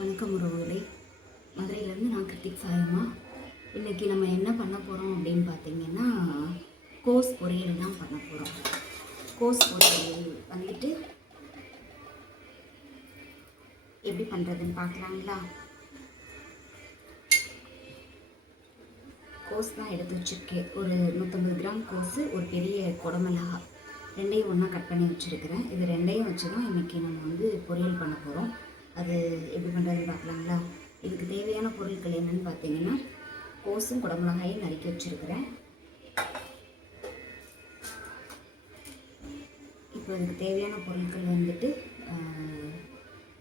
வணக்கம் உறவுகளே. மதுரையிலேருந்து நான் கிருத்திக் சாயம்மா. இன்றைக்கி நம்ம என்ன பண்ண போகிறோம் அப்படின்னு பார்த்தீங்கன்னா, கோஸ் பொரியல் தான் பண்ண போகிறோம். கோஸ் பொரியல் வந்துட்டு எப்படி பண்ணுறதுன்னு பார்க்கலாங்களா? கோஸ் தான் எடுத்து வச்சுருக்கேன். ஒரு 150 கிராம் கோஸு, ஒரு பெரிய குடமிளகா ரெண்டையும் ஒன்றா கட் பண்ணி வச்சுருக்கிறேன். இது ரெண்டையும் வச்சு தான் இன்றைக்கி நம்ம பொரியல் பண்ண போகிறோம். அது எப்படி பண்ணுறதுன்னு பார்க்கலாங்களா? இதுக்கு தேவையான பொருட்கள் என்னென்னு பார்த்தீங்கன்னா, கோஸும் குடமிளகாயும் நறுக்கி வச்சுருக்கிறேன். இப்போ இதுக்கு தேவையான பொருட்கள் வந்துட்டு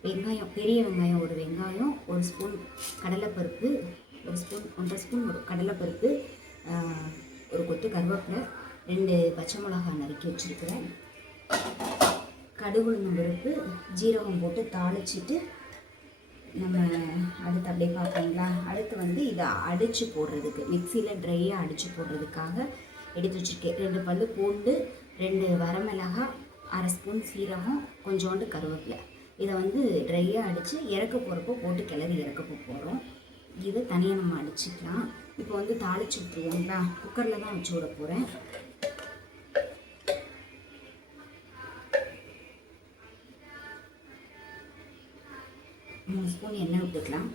வெங்காயம், பெரிய வெங்காயம் ஒரு வெங்காயம், ஒரு ஸ்பூன் கடலைப்பருப்பு, ஒரு ஸ்பூன் 1.5 ஸ்பூன் ஒரு கடலைப்பருப்பு, ஒரு கொத்து கருவேப்பிலை, 2 பச்சை மிளகாய் நறுக்கி வச்சுருக்கிறேன். கடுகு உளுந்தம் பருப்பு, ஜீரகம் போட்டு தாளிச்சிட்டு நம்ம அடுத்து அப்படியே பார்ப்பீங்களா. அடுத்து இதை அடித்து போடுறதுக்கு, மிக்சியில் ட்ரையாக அடித்து போடுறதுக்காக எடுத்து வச்சுருக்கேன். 2 பல் பூண்டு, 2 வரமிளகாய், 1/2 ஸ்பூன் சீரகம், கொஞ்சோண்டு கருவேப்பிலை. இதை ட்ரையாக அடித்து இறக்க போகிறப்போ போட்டு கிளறி இறக்க போகிறோம். இதை தனியாக நம்ம அடிச்சுக்கலாம். இப்போ தாளித்து விட்டுருவோங்களா. குக்கரில் தான் வச்சு விட போகிறேன். 3 ஸ்பூன் எண்ணெய் விட்டுக்கலாம்.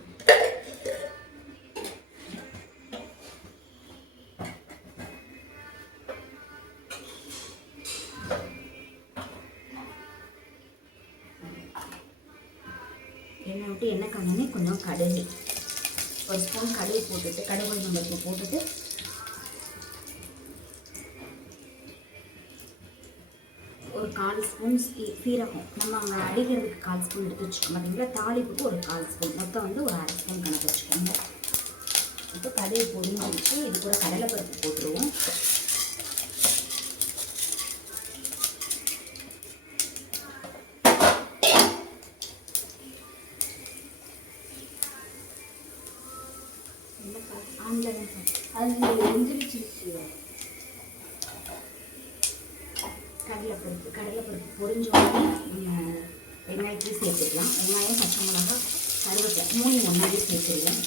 எண்ணெய் விட்டு எண்ணெய் காஞ்சோடனே கொஞ்சம் கடுகு, 1 ஸ்பூன் கடுகு போட்டுட்டு, கடுகு உளுந்தம் பருப்பு போட்டுட்டு, ஒரு 1/4 ஸ்பூன் சீரகம், நம்ம அங்கே அடிக்கிறதுக்கு 1/4 ஸ்பூன் எடுத்து வச்சுக்கோங்க. பார்த்தீங்களா, தாளிப்புக்கு ஒரு 1/4 ஸ்பூன், மொத்தம் ஒரு 1/2 ஸ்பூன் கணக்கு வச்சுக்கோங்க. இப்போ கடுகு பொரிஞ்சிச்சு. இது கூட கடலைப்பருப்பு போட்டுருவோம். கடலைப்பருப்பு பொரிஞ்சோடனே நம்ம வெங்காயத்தையும் சேர்த்துக்கலாம். வெங்காயம், பச்சை மிளகாய், கருவேப்பிலை 3 ஒன்றாவே சேர்த்துருவேன்.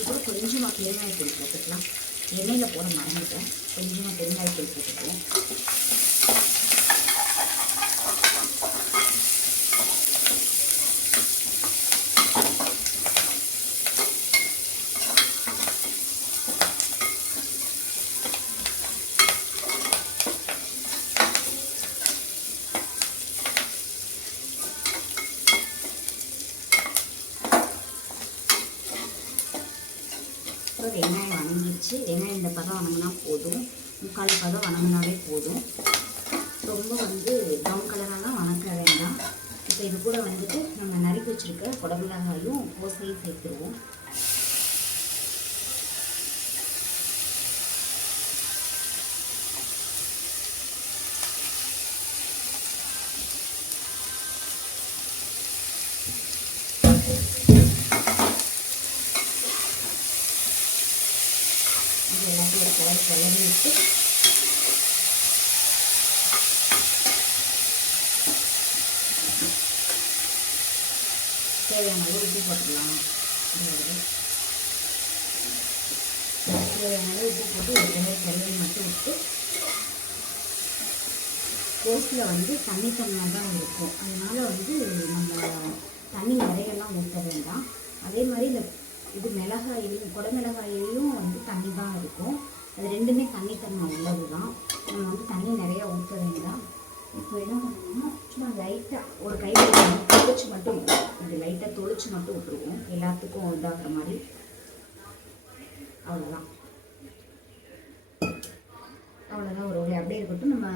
இப்போ கொஞ்சமாக பெருங்காயத்தூள் போட்டுக்கலாம். எண்ணெயில் போட மறந்துட்டேன். கொஞ்சமாக பெருங்காயத்தூள் போட்டுக்குவோம். வெங்காயம் வணங்கிடுச்சு. வெங்காயம் இந்த பதம் வணங்கினா போதும், 3/4 பதம் வணங்கினாவே போதும். ரொம்ப ப்ரௌன் கலராலாம் வணக்க வேண்டாம். இப்போ இது கூட நம்ம நறுக்கி வச்சுருக்க குடமிளகாயும் கோஸையும் சேர்த்துருவோம். எல்லாத்தையும் ஒரு கலர் கிளறி விட்டு தேவையான அளவு உப்பு போட்டுக்கலாம். தேவையான அளவு உப்பு போட்டு ஒரு கிளறி மட்டும் விட்டு, கோஸில் தண்ணித்தன்மை தான் இருக்கும். அதனால் நம்ம தண்ணி நிறையெல்லாம் ஊற்ற வேண்டாம். அதே மாதிரி இது மிளகாயிலையும், குடமிளகாயிலையும் தண்ணி தான் இருக்கும். அது ரெண்டுமே தண்ணித்தன்மை உள்ளது தான். நம்ம தண்ணி நிறையா ஊற்ற வேண்டாம். இப்போ என்ன பண்ணணும்னா, சும்மா லைட்டாக ஒரு கையில் தொளிச்சு மட்டும், இது லைட்டாக தொளிச்சு மட்டும் விட்டுருவோம். எல்லாத்துக்கும் இதாகிற மாதிரி. அவ்வளோதான் ஒரு வழி அப்படியே இருக்கட்டும். நம்ம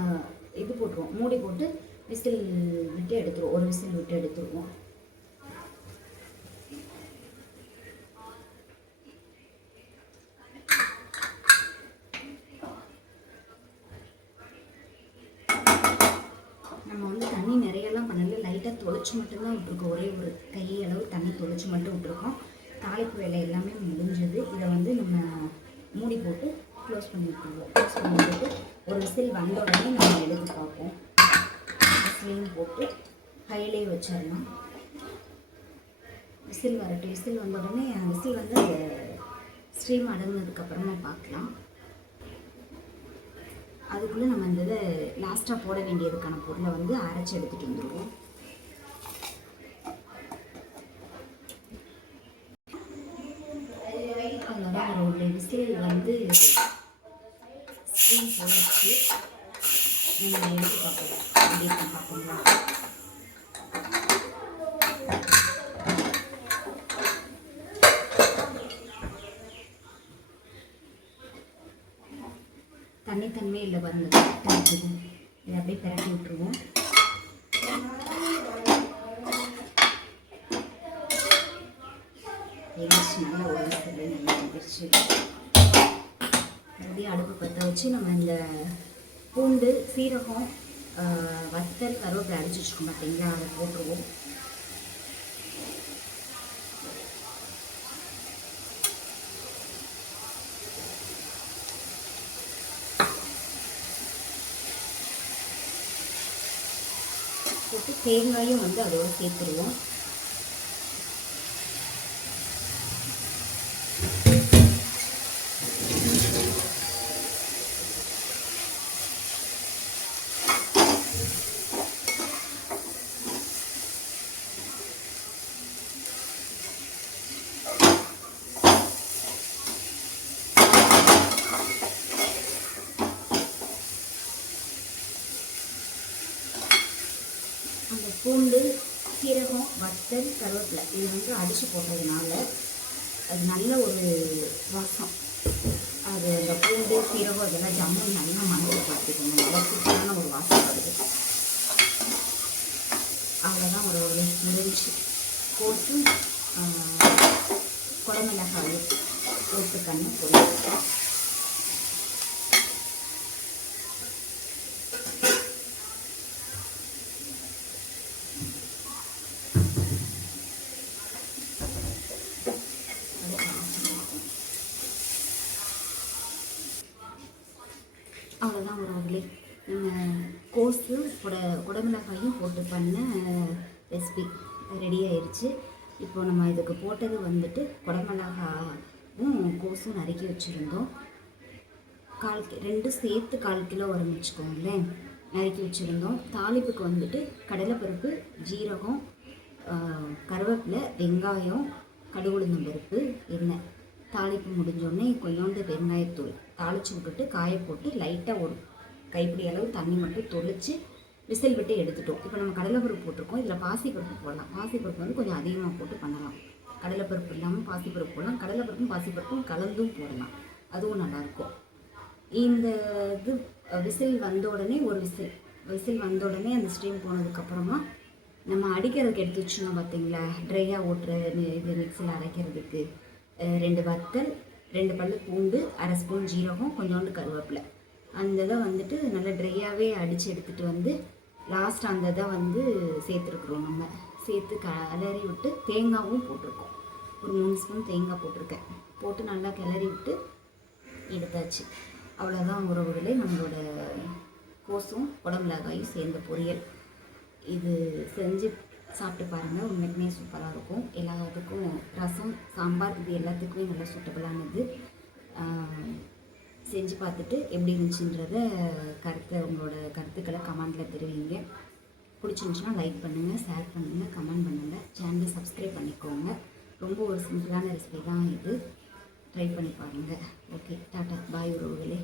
இது போட்டுருவோம், மூடி போட்டு விசில் விட்டு எடுத்துருவோம். ஒரு விசில் விட்டு எடுத்துருவோம். நம்ம தண்ணி நிறையெல்லாம் பண்ணல, லைட்டாக தொளிச்சு மட்டும்தான் விட்டுருக்கோம், ஒரே ஒரு கையளவு தண்ணி தொளிச்சு மட்டும் விட்டுருக்கோம். தாளிப்பு வேலை எல்லாமே முடிஞ்சது. இதை வந்து நம்ம மூடி போட்டு க்ளோஸ் பண்ணி விட்டுருவோம். க்ளோஸ் பண்ணி போட்டு ஒரு விசில் வந்த உடனே நம்ம எடுத்து பார்ப்போம். விசிலையும் போட்டு ஹையிலே வச்சிடலாம். விசில் வரட்டும். விசில் வந்த உடனே விசில் வந்து அந்த ஸ்ட்ரீம் அடங்கினதுக்கப்புறமா பார்க்கலாம். அதுக்குள்ளே நம்ம இந்த இதை லாஸ்ட்டாக போட வேண்டியதுக்கான பொருளை வந்து அரைச்சி எடுத்துகிட்டு வந்துடுவோம். அதோட ஒரு விசில் வந்து ஸ்ட்ரீம் போயிடுச்சு. நம்ம எடுத்து பார்ப்போம். அப்படி இருக்கு பார்ப்போங்களா? தண்ணித்தன்மை இல்லை பாருங்க, இருக்குது. இதை அப்படியே பிரட்டி விட்டுருவோம். நல்லா உடம்பு நல்லா வந்துருச்சு. அப்படியே அடுப்பு பற்ற வச்சு நம்ம இந்த பூண்டு, சீரகம், வத்தல், கருவேப்பிலை அரைச்சி வச்சுக்கோங்க பார்த்தீங்களா, அதை போட்டுருவோம். போட்டு தேங்காயும் வந்து அதோடு சேர்த்துருவோம். அந்த பூண்டு, சீரகம், வத்தல், கருவேப்பிலை இது வந்து அடித்து போடுறதுனால அது நல்ல ஒரு வாசம். அது அந்த பூண்டு, சீரகம் இதெல்லாம் ஜம்மு நல்லா மணந்து பார்த்துக்கோங்க. நல்லா சூப்பரான ஒரு வாசம் வருது. அவ்வளோதான் ஒரு முடிஞ்சு போட்டு குடமிளகாய் போட்டு கண்ணு பொரிச்சு அவ்வளோதான் உறவுகளே. நம்ம கோஸு குடமிளகாயும் போட்டு பண்ண ரெசிபி ரெடி ஆயிடுச்சு. இப்போ நம்ம இதுக்கு போட்டது வந்துட்டு குடமிளகாவும் கோஸும் நறுக்கி வச்சுருந்தோம். ரெண்டும் சேர்த்து 1/4 கிலோ வரும் வச்சுக்கோங்களேன், நறுக்கி வச்சுருந்தோம். தாளிப்புக்கு வந்துட்டு கடலைப்பருப்பு, ஜீரகம், கருவேப்பிலை, வெங்காயம், கடுகுளுந்தம் பருப்பு, எண்ணெய். தாளிப்பு முடிஞ்சோடனே கொஞ்சோண்டு வெங்காயத்தூள் தாளித்து விட்டுட்டு காய போட்டு லைட்டாக ஒரு கைப்பிடி அளவு தண்ணி மட்டும் தொளிச்சு விசில் விட்டு எடுத்துட்டோம். இப்போ நம்ம கடலைப்பருப்பு போட்டிருக்கோம். இதில் பாசிப்பருப்பு போடலாம். பாசிப்பருப்பு வந்து கொஞ்சம் அதிகமாக போட்டு பண்ணலாம். கடலைப்பருப்பு இல்லாமல் பாசிப்பருப்பு போடலாம். கடலைப்பருப்பும் பாசிப்பருப்பும் கலந்தும் போடலாம், அதுவும் நல்லாயிருக்கும். இந்த இது விசில் வந்த உடனே ஒரு விசில் வந்த உடனே அந்த ஸ்டீம் போனதுக்கப்புறமா நம்ம அடிக்கிறதுக்கு எடுத்து வச்சுருந்தோம் பார்த்தீங்களா, ட்ரையாக ஓட்டுற இது மிக்சியில் அரைக்கிறதுக்கு 2 வத்தல், 2 பல்லு பூண்டு, 1/2 ஸ்பூன் ஜீரகம், கொஞ்சோண்டு கருவேப்பிலை. அந்த இதை வந்துட்டு நல்லா ட்ரையாகவே அடித்து எடுத்துகிட்டு வந்து லாஸ்ட் அந்த இதை வந்து சேர்த்துருக்குறோம். நம்ம சேர்த்து கிளறி விட்டு தேங்காயும் போட்டிருக்கோம். ஒரு 3 ஸ்பூன் தேங்காய் போட்டிருக்கேன். போட்டு நல்லா கிளறி விட்டு எடுத்தாச்சு. அவ்வளோதான் உறவுகளே, நம்மளோட கோஸும் குடமிளகாயும் சேர்ந்த பொரியல். இது செஞ்சு சாப்பிட்டு பாருங்கள், உண்மைக்குமே சூப்பராக இருக்கும். எல்லாத்துக்கும் ரசம், சாம்பார் இது எல்லாத்துக்குமே நல்லா சூட்டபுளானது. செஞ்சு பார்த்துட்டு எப்படி இருந்துச்சுன்றத உங்களோட கருத்துக்களை கமெண்டில் தெரிவிங்க. பிடிச்சிருந்துச்சுன்னா லைக் பண்ணுங்கள், ஷேர் பண்ணுங்கள், கமெண்ட் பண்ணுங்கள், சேனலை சப்ஸ்கிரைப் பண்ணிக்கோங்க. ரொம்ப ஒரு சிம்பிளான ரெசிபி தான் இது, ட்ரை பண்ணி பாருங்கள். ஓகே, டாட்டா, பாய் உறவுகளே.